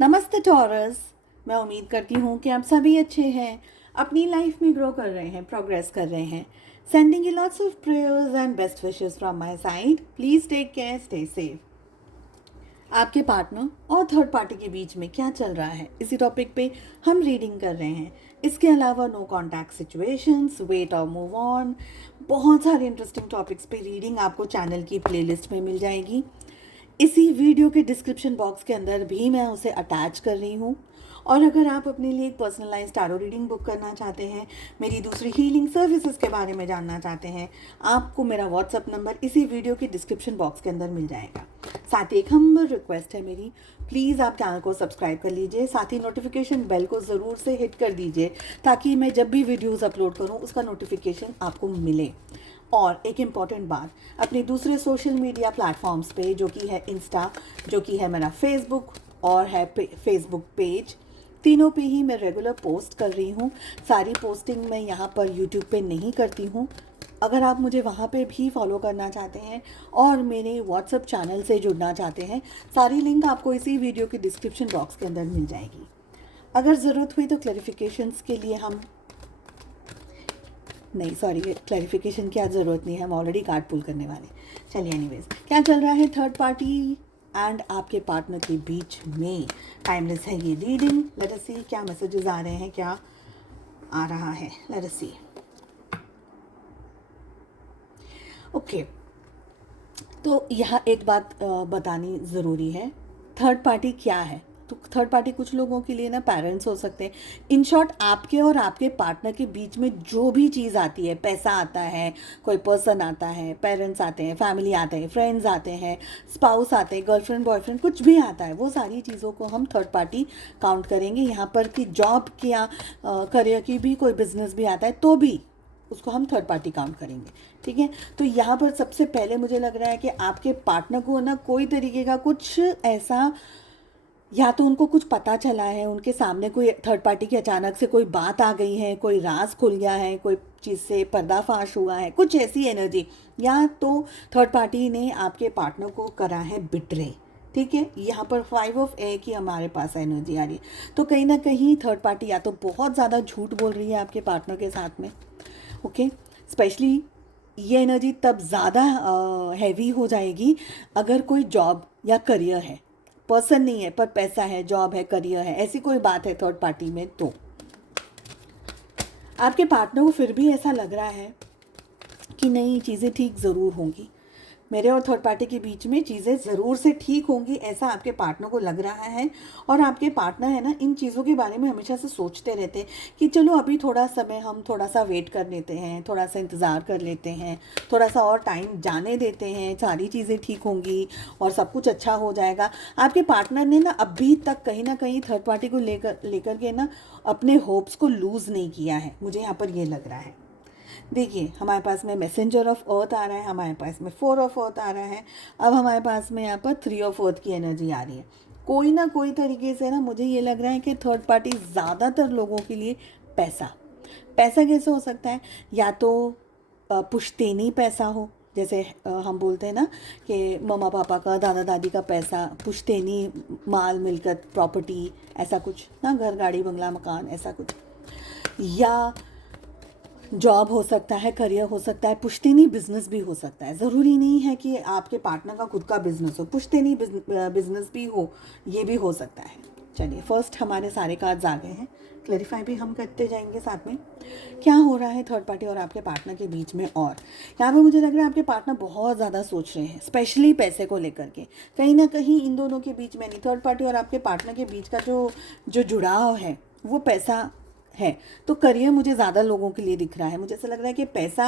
नमस्ते टॉरस। मैं उम्मीद करती हूँ कि आप सभी अच्छे हैं, अपनी लाइफ में ग्रो कर रहे हैं, प्रोग्रेस कर रहे हैं। Sending you lots of prayers and best wishes from my side. Please take care, stay safe. आपके पार्टनर और थर्ड पार्टी के बीच में क्या चल रहा है, इसी टॉपिक पे हम रीडिंग कर रहे हैं। इसके अलावा नो कॉन्टैक्ट सिचुएशंस, वेट और मूव ऑन, बहुत सारे इंटरेस्टिंग टॉपिक्स पे रीडिंग आपको चैनल की प्लेलिस्ट में मिल जाएगी। इसी वीडियो के डिस्क्रिप्शन बॉक्स के अंदर भी मैं उसे अटैच कर रही हूँ। और अगर आप अपने लिए एक पर्सनलाइज टारो रीडिंग बुक करना चाहते हैं, मेरी दूसरी हीलिंग सर्विसेज के बारे में जानना चाहते हैं, आपको मेरा व्हाट्सअप नंबर इसी वीडियो के डिस्क्रिप्शन बॉक्स के अंदर मिल जाएगा। साथ ही एक हम्बल रिक्वेस्ट है मेरी, प्लीज़ आप चैनल को सब्सक्राइब कर लीजिए, साथ ही नोटिफिकेशन बेल को ज़रूर से हिट कर दीजिए ताकि मैं जब भी वीडियोज़ अपलोड करूँ उसका नोटिफिकेशन आपको मिले। और एक इम्पॉर्टेंट बात, अपने दूसरे सोशल मीडिया प्लेटफॉर्म्स पे, जो कि है इंस्टा, जो कि है मेरा फेसबुक और है फेसबुक पेज, तीनों पे ही मैं रेगुलर पोस्ट कर रही हूँ। सारी पोस्टिंग मैं यहाँ पर यूट्यूब पे नहीं करती हूँ। अगर आप मुझे वहाँ पे भी फॉलो करना चाहते हैं और मेरे व्हाट्सएप चैनल से जुड़ना चाहते हैं, सारी लिंक आपको इसी वीडियो के डिस्क्रिप्शन बॉक्स के अंदर मिल जाएगी। अगर ज़रूरत हुई तो क्लैरिफिकेशंस के लिए हम नहीं, सॉरी, क्लैरिफिकेशन की आज ज़रूरत नहीं है, हम ऑलरेडी कार्ड पुल करने वाले। चलिए, एनीवेज, क्या चल रहा है थर्ड पार्टी एंड आपके पार्टनर के बीच में। टाइमलेस है ये रीडिंग। लेट अस सी क्या मैसेजेस आ रहे हैं, क्या आ रहा है। लेट अस सी। ओके, तो यहाँ एक बात बतानी ज़रूरी है। थर्ड पार्टी क्या है? तो थर्ड पार्टी कुछ लोगों के लिए ना पेरेंट्स हो सकते हैं। इन शॉर्ट, आपके और आपके पार्टनर के बीच में जो भी चीज़ आती है, पैसा आता है, कोई पर्सन आता है, पेरेंट्स आते हैं, फैमिली आते हैं, फ्रेंड्स आते हैं, स्पाउस आते हैं, गर्लफ्रेंड बॉयफ्रेंड, कुछ भी आता है, वो सारी चीज़ों को हम थर्ड पार्टी काउंट करेंगे। यहाँ पर कि जॉब की या करियर की भी कोई बिजनेस भी आता है तो भी उसको हम थर्ड पार्टी काउंट करेंगे। ठीक है, तो यहाँ पर सबसे पहले मुझे लग रहा है कि आपके पार्टनर को ना कोई तरीके का कुछ ऐसा, या तो उनको कुछ पता चला है, उनके सामने कोई थर्ड पार्टी की अचानक से कोई बात आ गई है, कोई राज खुल गया है, कोई चीज़ से पर्दाफाश हुआ है, कुछ ऐसी एनर्जी, या तो थर्ड पार्टी ने आपके पार्टनर को करा है बिट्रे। ठीक है, यहाँ पर 5 ऑफ ए की हमारे पास एनर्जी आ रही है। तो कहीं ना कहीं थर्ड पार्टी या तो बहुत ज़्यादा झूठ बोल रही है आपके पार्टनर के साथ में। ओके, स्पेशली ये एनर्जी तब ज़्यादा हैवी हो जाएगी अगर कोई जॉब या करियर है, पर्सन नहीं है पर पैसा है, जॉब है, करियर है, ऐसी कोई बात है थर्ड पार्टी में। तो आपके पार्टनर को फिर भी ऐसा लग रहा है कि नहीं, चीज़ें ठीक ज़रूर होंगी, मेरे और थर्ड पार्टी के बीच में चीज़ें ज़रूर से ठीक होंगी, ऐसा आपके पार्टनर को लग रहा है। और आपके पार्टनर है ना, इन चीज़ों के बारे में हमेशा से सोचते रहते हैं कि चलो अभी थोड़ा समय हम थोड़ा सा वेट कर लेते हैं, थोड़ा सा इंतज़ार कर लेते हैं, थोड़ा सा और टाइम जाने देते हैं, सारी चीज़ें ठीक होंगी और सब कुछ अच्छा हो जाएगा। आपके पार्टनर ने ना अभी तक कहीं ना कहीं थर्ड पार्टी को लेकर के ना अपने होप्स को लूज़ नहीं किया है, मुझे यहाँ पर ये लग रहा है। देखिए, हमारे पास में मैसेंजर ऑफ अर्थ आ रहा है, हमारे पास में 4 ऑफ अर्थ आ रहा है, अब हमारे पास में यहाँ पर 3 ऑफ अर्थ की एनर्जी आ रही है। कोई ना कोई तरीके से ना मुझे ये लग रहा है कि थर्ड पार्टी ज़्यादातर लोगों के लिए पैसा, पैसा कैसे हो सकता है? या तो पुश्तैनी पैसा हो, जैसे हम बोलते हैं ना कि मम्मा पापा का, दादा दादी का पैसा, पुश्तैनी माल मिलकत, प्रॉपर्टी, ऐसा कुछ ना, घर गाड़ी बंगला मकान, ऐसा कुछ। या जॉब हो सकता है, करियर हो सकता है, पुश्तैनी बिजनेस भी हो सकता है। ज़रूरी नहीं है कि आपके पार्टनर का खुद का बिजनेस हो, पुश्तैनी बिजनेस भी हो, ये भी हो सकता है। चलिए, फर्स्ट हमारे सारे कार्ड्स आ गए हैं, क्लैरिफाई भी हम करते जाएंगे साथ में क्या हो रहा है थर्ड पार्टी और आपके पार्टनर के बीच में। और यहाँ पर मुझे लग रहा है आपके पार्टनर बहुत ज़्यादा सोच रहे हैं, स्पेशली पैसे को लेकर के। कहीं ना कहीं इन दोनों के बीच में नहीं, थर्ड पार्टी और आपके पार्टनर के बीच का जो जो जुड़ाव है वो पैसा है। तो करियर मुझे ज़्यादा लोगों के लिए दिख रहा है, मुझे ऐसा लग रहा है कि पैसा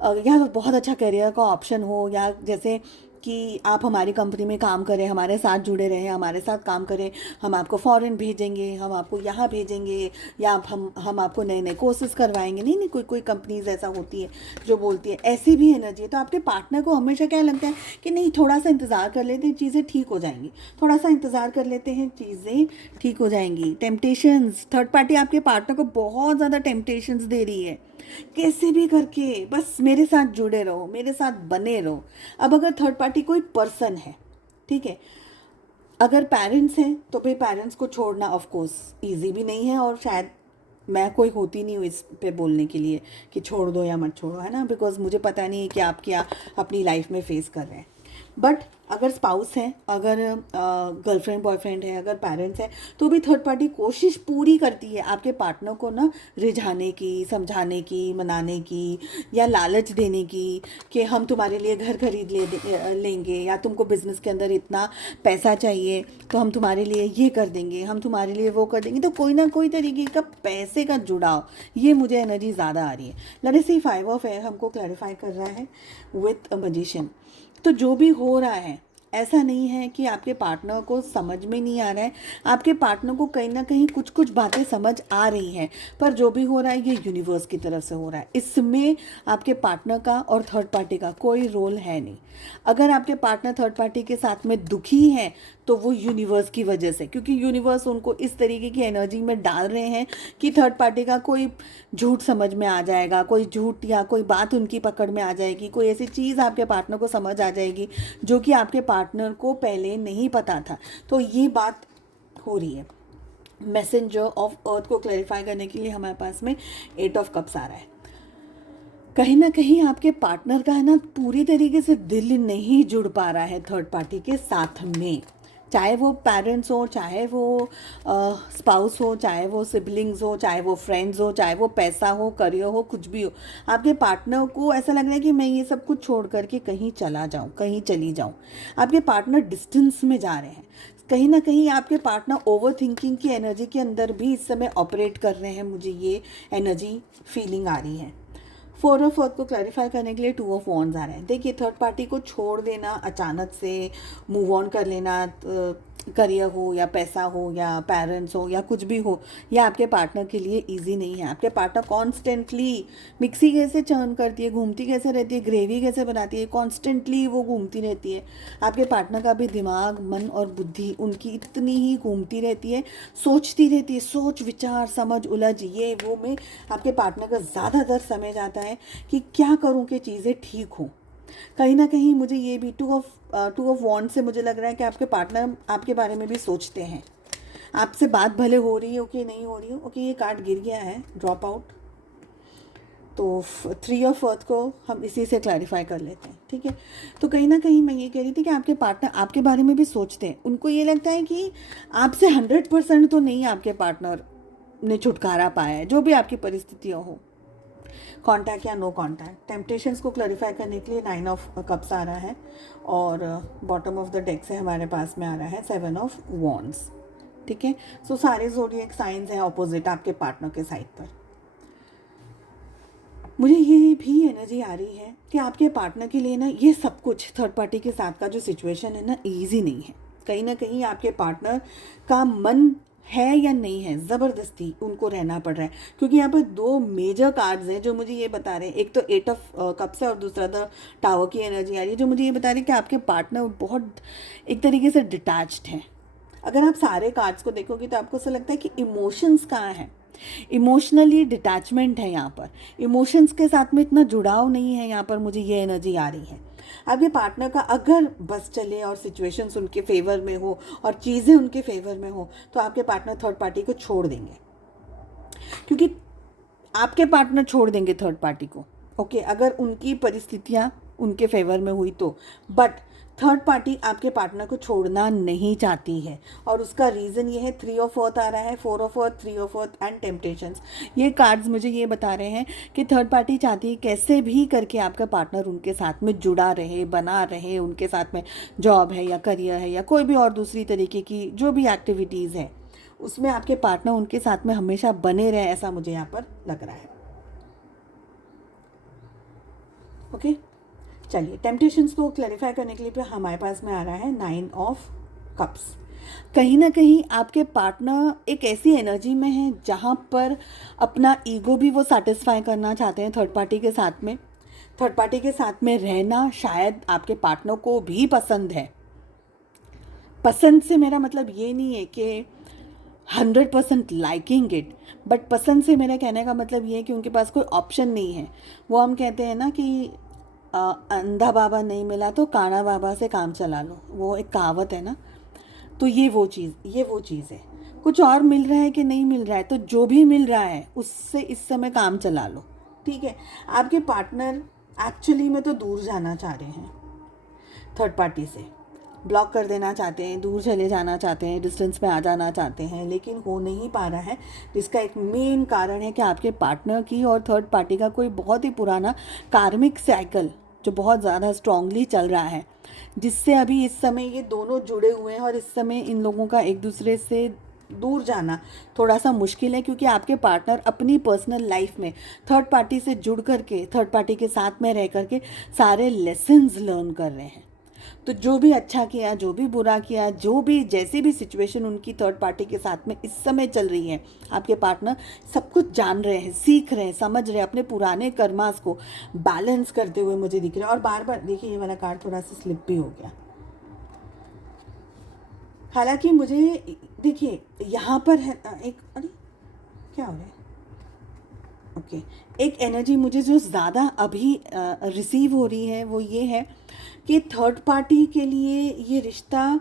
या तो बहुत अच्छा करियर का ऑप्शन हो, या जैसे कि आप हमारी कंपनी में काम करें, हमारे साथ जुड़े रहें, हमारे साथ काम करें, हम आपको फॉरेन भेजेंगे, हम आपको यहाँ भेजेंगे, या हम आपको नए नए कोर्सेज करवाएंगे। नहीं नहीं, कोई कोई कंपनीज ऐसा होती है जो बोलती है, ऐसी भी एनर्जी है। तो आपके पार्टनर को हमेशा क्या लगता है कि नहीं, थोड़ा सा इंतज़ार कर लेते हैं, चीज़ें ठीक हो जाएंगी, थोड़ा सा इंतज़ार कर लेते हैं, चीज़ें ठीक हो जाएंगी। टेम्पटेशंस, थर्ड पार्टी आपके पार्टनर को बहुत ज़्यादा टेम्पटेशंस दे रही है, कैसे भी करके बस मेरे साथ जुड़े रहो, मेरे साथ बने रहो। अब अगर थर्ड पार्टी कोई पर्सन है, ठीक है, अगर पेरेंट्स हैं तो भाई पेरेंट्स को छोड़ना ऑफ कोर्स ईजी भी नहीं है, और शायद मैं कोई होती नहीं हूँ इस पे बोलने के लिए कि छोड़ दो या मत छोड़ो, है ना, बिकॉज मुझे पता नहीं है कि आप क्या अपनी लाइफ में फेस कर रहे हैं। बट अगर स्पाउस है, अगर गर्लफ्रेंड बॉयफ्रेंड है, अगर पेरेंट्स है, तो भी थर्ड पार्टी कोशिश पूरी करती है आपके पार्टनर को ना रिझाने की, समझाने की, मनाने की, या लालच देने की कि हम तुम्हारे लिए घर खरीद लेंगे, या तुमको बिजनेस के अंदर इतना पैसा चाहिए तो हम तुम्हारे लिए ये कर देंगे, हम तुम्हारे लिए वो कर देंगे। तो कोई ना कोई तरीके का पैसे का जुड़ाव, ये मुझे एनर्जी ज़्यादा आ रही है। लेट्स सी 5 ऑफ एयर हमको क्लैरिफाई कर रहा है विथ अ मैजिशियन। तो जो भी हो रहा है, ऐसा नहीं है कि आपके पार्टनर को समझ में नहीं आ रहा है, आपके पार्टनर को कहीं ना कहीं कुछ कुछ बातें समझ आ रही हैं, पर जो भी हो रहा है ये यूनिवर्स की तरफ से हो रहा है। इसमें आपके पार्टनर का और थर्ड पार्टी का कोई रोल है नहीं। अगर आपके पार्टनर थर्ड पार्टी के साथ में दुखी हैं तो वो यूनिवर्स की वजह से, क्योंकि यूनिवर्स उनको इस तरीके की एनर्जी में डाल रहे हैं कि थर्ड पार्टी का कोई झूठ समझ में आ जाएगा, कोई झूठ या कोई बात उनकी पकड़ में आ जाएगी, कोई ऐसी चीज़ आपके पार्टनर को समझ आ जाएगी जो कि आपके पार्टनर को पहले नहीं पता था। तो ये बात हो रही है। मैसेंजर ऑफ अर्थ को क्लैरिफाई करने के लिए हमारे पास में 8 ऑफ कप्स आ रहा है। कहीं ना कहीं आपके पार्टनर का है ना पूरी तरीके से दिल नहीं जुड़ पा रहा है थर्ड पार्टी के साथ में, चाहे वो पेरेंट्स हो, चाहे वो स्पाउस हो, चाहे वो सिबलिंग्स हो, चाहे वो फ्रेंड्स हो, चाहे वो पैसा हो, करियर हो, कुछ भी हो। आपके पार्टनर को ऐसा लग रहा है कि मैं ये सब कुछ छोड़ करके कहीं चला जाऊं, कहीं चली जाऊं। आपके पार्टनर डिस्टेंस में जा रहे हैं। कहीं ना कहीं आपके पार्टनर ओवर थिंकिंग की एनर्जी के अंदर भी इस समय ऑपरेट कर रहे हैं, मुझे ये एनर्जी फीलिंग आ रही है। 4 ऑफ अर्थ को क्लैरिफाई करने के लिए 2 ऑफ वॉन्ड्स आ रहे हैं। देखिए, थर्ड पार्टी को छोड़ देना, अचानक से मूव ऑन कर लेना, करियर हो या पैसा हो या पेरेंट्स हो या कुछ भी हो, या आपके पार्टनर के लिए इजी नहीं है। आपके पार्टनर कॉन्स्टेंटली मिक्सी कैसे चर्न करती है, घूमती कैसे रहती है, ग्रेवी कैसे बनाती है, कॉन्स्टेंटली वो घूमती रहती है। आपके पार्टनर का भी दिमाग, मन और बुद्धि उनकी इतनी ही घूमती रहती है, सोचती रहती है, सोच विचार समझ उलझ ये वो में आपके पार्टनर का ज़्यादातर समय जाता है कि क्या करूं कि चीज़ें ठीक हों। कहीं ना कहीं मुझे ये भी 2 ऑफ वॉन्ड से मुझे लग रहा है कि आपके पार्टनर आपके बारे में भी सोचते हैं। आपसे बात भले हो रही हो कि नहीं हो रही हो, ओके ये कार्ड गिर गया है, ड्रॉप आउट। तो 3 ऑफ अर्थ को हम इसी से क्लैरिफाई कर लेते हैं, ठीक है। तो कहीं ना कहीं मैं ये कह रही थी कि आपके पार्टनर आपके बारे में भी सोचते हैं। उनको ये लगता है कि आपसे 100% तो नहीं आपके पार्टनर ने छुटकारा पाया है, जो भी आपकी परिस्थितियाँ हो, कॉन्टैक्ट या नो कॉन्टैक्ट। टेम्पटेशंस को क्लैरिफाई करने के लिए 9 ऑफ कप्स आ रहा है, और बॉटम ऑफ द डेक से हमारे पास में आ रहा है 7 ऑफ वॉन्ड्स, ठीक है। सो सारे ज़ोडिएक साइंस हैं ऑपोजिट आपके पार्टनर के साइड पर। मुझे ये भी एनर्जी आ रही है कि आपके पार्टनर के लिए ना ये सब कुछ थर्ड पार्टी के साथ का जो सिचुएशन है ना ईजी नहीं है। कहीं ना कहीं आपके पार्टनर का मन है या नहीं है, ज़बरदस्ती उनको रहना पड़ रहा है, क्योंकि यहाँ पर 2 मेजर कार्ड्स हैं जो मुझे ये बता रहे हैं। एक तो 8 ऑफ कप्स है और दूसरा द टावर की एनर्जी आ रही है, जो मुझे ये बता रही है कि आपके पार्टनर बहुत एक तरीके से डिटैच्ड हैं। अगर आप सारे कार्ड्स को देखोगे तो आपको ऐसा लगता है कि इमोशंस कहाँ हैं, इमोशनली डिटैचमेंट है यहाँ पर, इमोशंस के साथ में इतना जुड़ाव नहीं है। यहाँ पर मुझे ये एनर्जी आ रही है। आपके पार्टनर का अगर बस चले और सिचुएशंस उनके फेवर में हो और चीज़ें उनके फेवर में हो तो आपके पार्टनर थर्ड पार्टी को छोड़ देंगे, क्योंकि आपके पार्टनर छोड़ देंगे थर्ड पार्टी को, ओके, अगर उनकी परिस्थितियाँ उनके फेवर में हुई तो। बट थर्ड पार्टी आपके पार्टनर को छोड़ना नहीं चाहती है, और उसका रीज़न ये है 3 ऑफ अर्थ आ रहा है, 4 of earth, 3 of earth and temptations. ये कार्ड्स मुझे ये बता रहे हैं कि थर्ड पार्टी चाहती है कैसे भी करके आपका पार्टनर उनके साथ में जुड़ा रहे, बना रहे, उनके साथ में जॉब है या करियर है या कोई भी और दूसरी तरीके की जो भी एक्टिविटीज़ है उसमें आपके पार्टनर उनके साथ में हमेशा बने रहे, ऐसा मुझे यहाँ पर लग रहा है, ओके। चलिए, टेम्पटेशंस को क्लैरिफाई करने के लिए फिर हमारे पास में आ रहा है 9 ऑफ कप्स। कहीं ना कहीं आपके पार्टनर एक ऐसी एनर्जी में है जहाँ पर अपना ईगो भी वो सेटिस्फाई करना चाहते हैं थर्ड पार्टी के साथ में। थर्ड पार्टी के साथ में रहना शायद आपके पार्टनर को भी पसंद है। पसंद से मेरा मतलब ये नहीं है कि 100% लाइकिंग इट, बट पसंद से मेरा कहने का मतलब ये है कि उनके पास कोई ऑप्शन नहीं है। वो हम कहते हैं ना कि अंधा बाबा नहीं मिला तो काना बाबा से काम चला लो, वो एक कहावत है ना। तो ये वो चीज़ है। कुछ और मिल रहा है कि नहीं मिल रहा है, तो जो भी मिल रहा है उससे इस समय काम चला लो, ठीक है। आपके पार्टनर एक्चुअली में तो दूर जाना चाह रहे हैं, थर्ड पार्टी से ब्लॉक कर देना चाहते हैं, दूर चले जाना चाहते हैं, डिस्टेंस में आ जाना चाहते हैं, लेकिन हो नहीं पा रहा है। जिसका एक मेन कारण है कि आपके पार्टनर की और थर्ड पार्टी का कोई बहुत ही पुराना कार्मिक साइकिल जो बहुत ज़्यादा स्ट्रांगली चल रहा है, जिससे अभी इस समय ये दोनों जुड़े हुए हैं और इस समय इन लोगों का एक दूसरे से दूर जाना थोड़ा सा मुश्किल है, क्योंकि आपके पार्टनर अपनी पर्सनल लाइफ में थर्ड पार्टी से जुड़ करके, थर्ड पार्टी के साथ में रह करके सारे लेसन्स लर्न कर रहे हैं। तो जो भी अच्छा किया, जो भी बुरा किया, जो भी जैसी भी सिचुएशन उनकी थर्ड पार्टी के साथ में इस समय चल रही है, आपके पार्टनर सब कुछ जान रहे हैं, सीख रहे हैं, समझ रहे हैं, अपने पुराने कर्मास को बैलेंस करते हुए मुझे दिख रहा है। और बार बार देखिए, ये वाला कार्ड थोड़ा सा स्लिप भी हो गया। हालांकि मुझे देखिए यहाँ पर है एक, अरे क्या हो रहा है, ओके एक एनर्जी मुझे जो ज़्यादा अभी रिसीव हो रही है वो ये है कि थर्ड पार्टी के लिए ये रिश्ता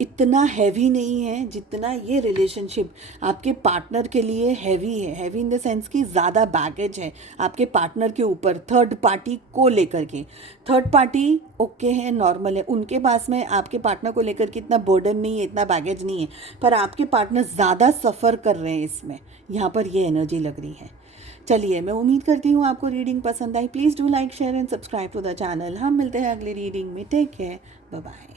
इतना हैवी नहीं है जितना ये रिलेशनशिप आपके पार्टनर के लिए हैवी है। हैवी इन द सेंस कि ज़्यादा बैगेज है आपके पार्टनर के ऊपर थर्ड पार्टी को लेकर के। थर्ड पार्टी ओके है, नॉर्मल है, उनके पास में आपके पार्टनर को लेकर के इतना बर्डन नहीं है, इतना बैगेज नहीं है, पर आपके पार्टनर ज़्यादा सफ़र कर रहे हैं इसमें, यहाँ पर ये एनर्जी लग रही है। चलिए, मैं उम्मीद करती हूँ आपको रीडिंग पसंद आई। Please do like, share and subscribe to the channel. हम मिलते हैं अगले रीडिंग में। Take care, bye bye.